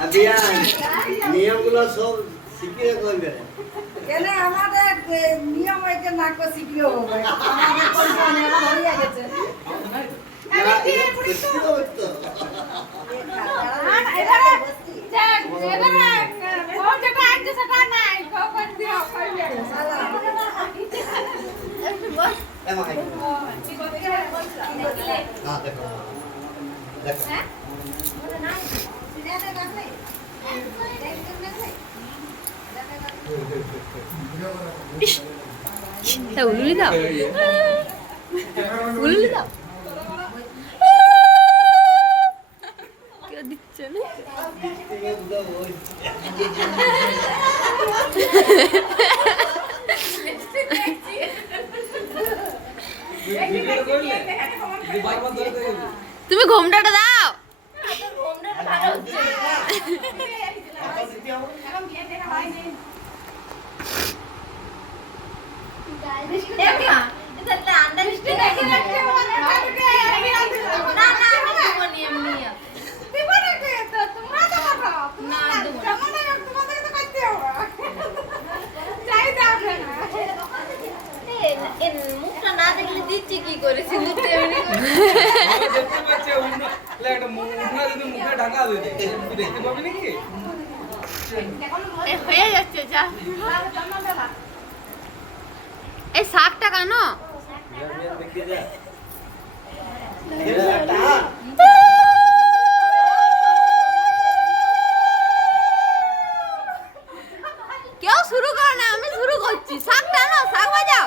আর বিয়ান নিয়মগুলো সব শিখিয়ে করবে। এনে আমাদের নিয়ম হয়েছে নাক শিখিও হবে। আমাদের পরিমাণে এখন হয়ে গেছে। না, দেখো। দেখো। উলুলি দাও উলুলি দাও কেউ দিচ্ছে না। তুমি ঘোমটাটা দাও? মুখটা না দেখলে দিচ্ছি কি করে? হয়ে যাচ্ছে এই কেউ শুরু করে না আমি শুরু করছি। শাকটা না শাক বাজাও।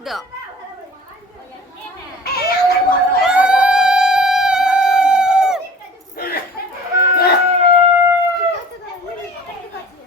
だ